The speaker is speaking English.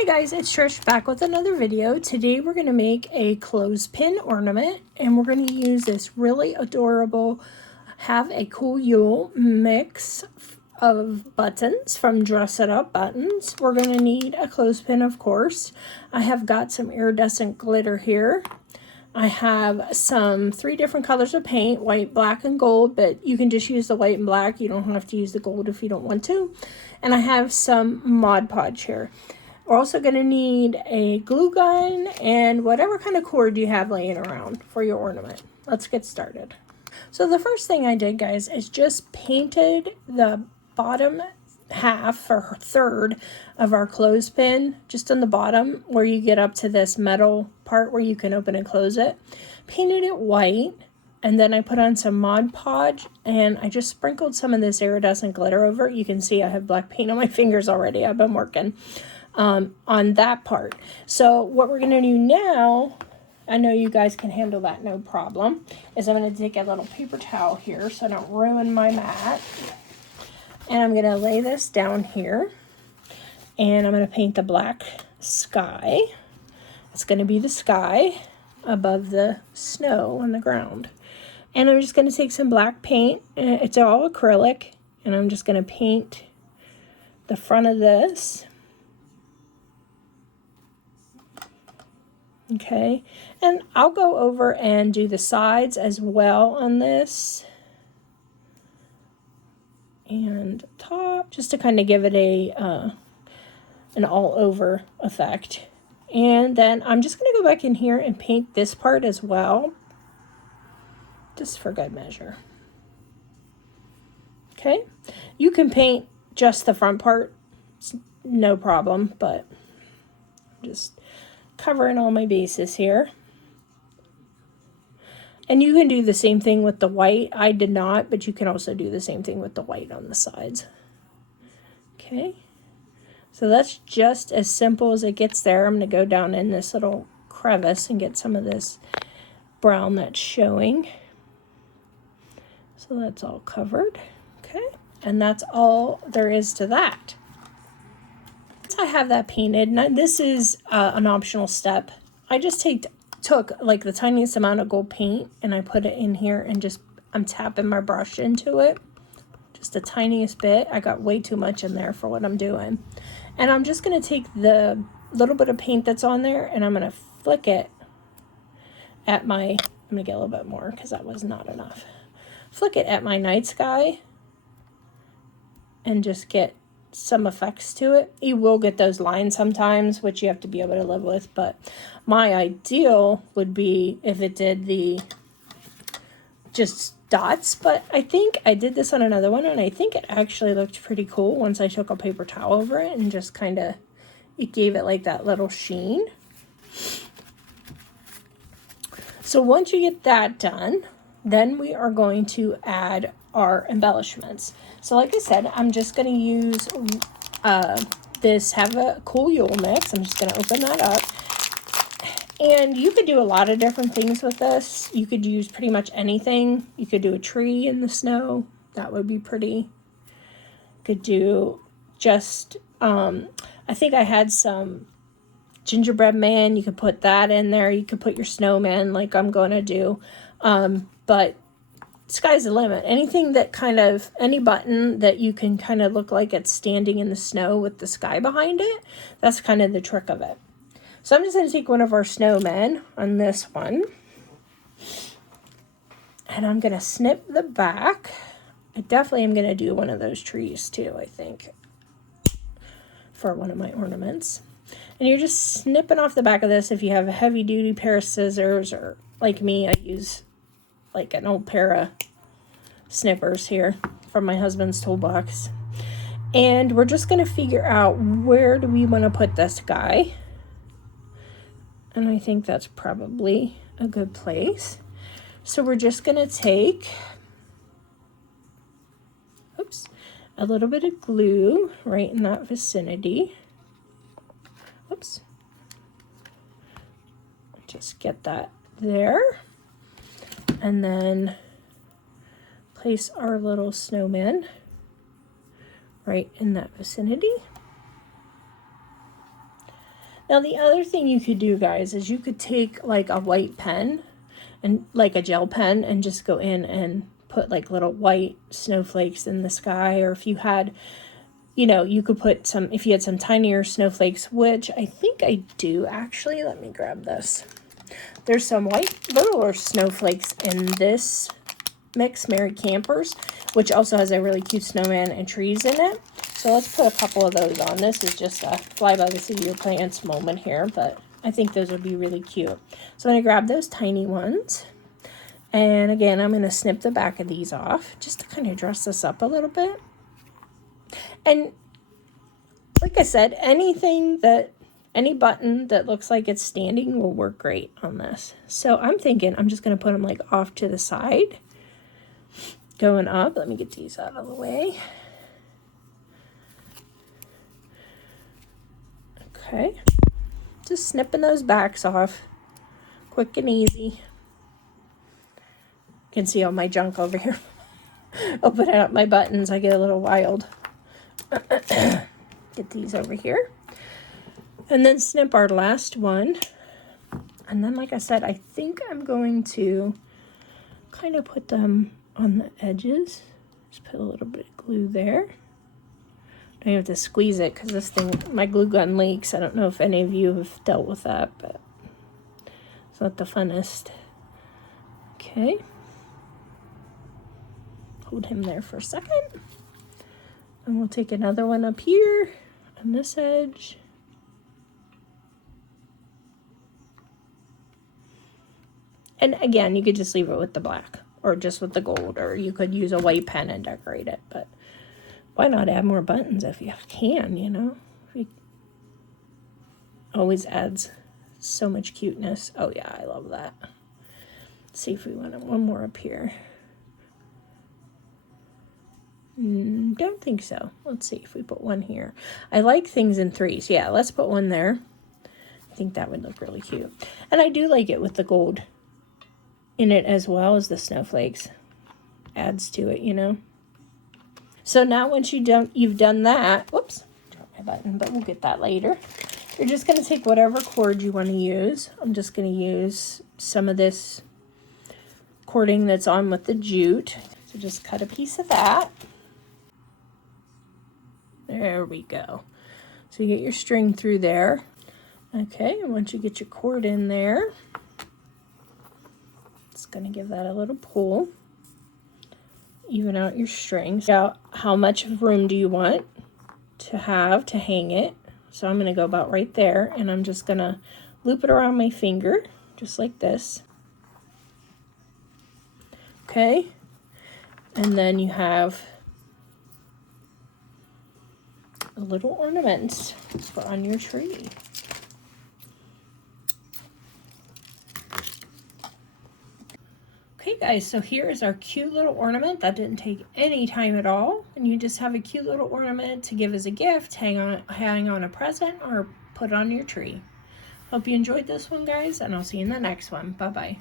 Hey guys, it's Trish back with another video. Today we're going to make a clothespin ornament, and we're going to use this really adorable Have a Cool Yule mix of buttons from Dress It Up buttons. We're going to need a clothespin, of course. I have got some iridescent glitter here. I have some 3 different colors of paint, white, black, and gold, but you can just use the white and black. You don't have to use the gold if you don't want to. And I have some Mod Podge here. We're also going to need a glue gun and whatever kind of cord you have laying around for your ornament. Let's get started. So the first thing I did, guys, is just painted the bottom half or third of our clothespin, just on the bottom where you get up to this metal part where you can open and close it. Painted it white, and then I put on some Mod Podge, and I just sprinkled some of this iridescent glitter over it. You can see I have black paint on my fingers already. I've been working on that part. So what we're going to do now, I know you guys can handle that no problem, is I'm going to take a little paper towel here so I don't ruin my mat. And I'm going to lay this down here, and I'm going to paint the black sky. It's going to be the sky above the snow on the ground. And I'm just going to take some black paint. It's all acrylic, and I'm just going to paint the front of this. Okay, and I'll go over and do the sides as well on this. And top, just to kind of give it a an all-over effect. And then I'm just going to go back in here and paint this part as well, just for good measure. Okay, you can paint just the front part, it's no problem, but just covering all my bases here. And you can do the same thing with the white. I did not, but you can also do the same thing with the white on the sides. Okay, so that's just as simple as it gets there. I'm going to go down in this little crevice and get some of this brown that's showing. So that's all covered. Okay, and that's all there is to that. I have that painted. Now, this is an optional step. I just took like the tiniest amount of gold paint, and I put it in here, and just I'm tapping my brush into it, just the tiniest bit. I got way too much in there for what I'm doing, and I'm just going to take the little bit of paint that's on there, and I'm going to flick it at my, I'm going to get a little bit more because that was not enough. Flick it at my night sky and just get some effects to it. You will get those lines sometimes, which you have to be able to live with, but my ideal would be if it did the just dots. But I think I did this on another one, and I think it actually looked pretty cool once I took a paper towel over it and just kind of, it gave it like that little sheen. So once you get that done, then we are going to add our embellishments. So like I said, I'm just going to use this Have a Cool Yule mix. I'm just going to open that up. And you could do a lot of different things with this. You could use pretty much anything. You could do a tree in the snow. That would be pretty. Could do just, I think I had some gingerbread man. You could put that in there. You could put your snowman like I'm going to do. But sky's the limit. Anything that kind of, any button that you can kind of look like it's standing in the snow with the sky behind it, that's kind of the trick of it. So I'm just going to take one of our snowmen on this one, and I'm going to snip the back. I definitely am going to do one of those trees too, I think, for one of my ornaments. And you're just snipping off the back of this. If you have a heavy duty pair of scissors, or like me, I use like an old pair of snippers here from my husband's toolbox. And we're just going to figure out, where do we want to put this guy? And I think that's probably a good place. So we're just going to take, oops, a little bit of glue right in that vicinity. Oops. Just get that there. And then place our little snowman right in that vicinity. Now the other thing you could do, guys, is you could take like a white pen and like a gel pen and just go in and put like little white snowflakes in the sky. Or if you had, you know, you could put some, if you had some tinier snowflakes, which I think I do actually. Let me grab this. There's some white little snowflakes in this mix, Merry Campers, which also has a really cute snowman and trees in it. So let's put a couple of those on. This is just a fly by the seat of your pants moment here, but I think those would be really cute. So I'm going to grab those tiny ones. And again, I'm going to snip the back of these off just to kind of dress this up a little bit. And like I said, any button that looks like it's standing will work great on this. So I'm thinking I'm just going to put them like off to the side, going up. Let me get these out of the way. Okay, just snipping those backs off, quick and easy. You can see all my junk over here. Opening up my buttons, I get a little wild. Get these over here. And then snip our last one. And then, like I said, I think I'm going to kind of put them on the edges. Just put a little bit of glue there. I have to squeeze it because this thing, my glue gun leaks. I don't know if any of you have dealt with that, but it's not the funnest. Okay. Hold him there for a second. And we'll take another one up here on this edge. And again, you could just leave it with the black or just with the gold, or you could use a white pen and decorate it, but why not add more buttons if you can, you know? It always adds so much cuteness. Oh yeah, I love that. Let's see if we want one more up here. Don't think so. Let's see if we put one here. I like things in threes. Yeah, let's put one there. I think that would look really cute. And I do like it with the gold in it as well as the snowflakes. Adds to it, you know? So now once you've done that, whoops, dropped my button, but we'll get that later. You're just going to take whatever cord you want to use. I'm just going to use some of this cording that's on with the jute. So just cut a piece of that. There we go. So you get your string through there. Okay, and once you get your cord in there, it's going to give that a little pull. Even out your strings. Now, how much room do you want to have to hang it? So I'm going to go about right there, and I'm just going to loop it around my finger, just like this. Okay, and then you have a little ornament for on your tree. Okay guys, so here is our cute little ornament. That didn't take any time at all. And you just have a cute little ornament to give as a gift, hang on a present, or put on your tree. Hope you enjoyed this one, guys, and I'll see you in the next one. Bye-bye.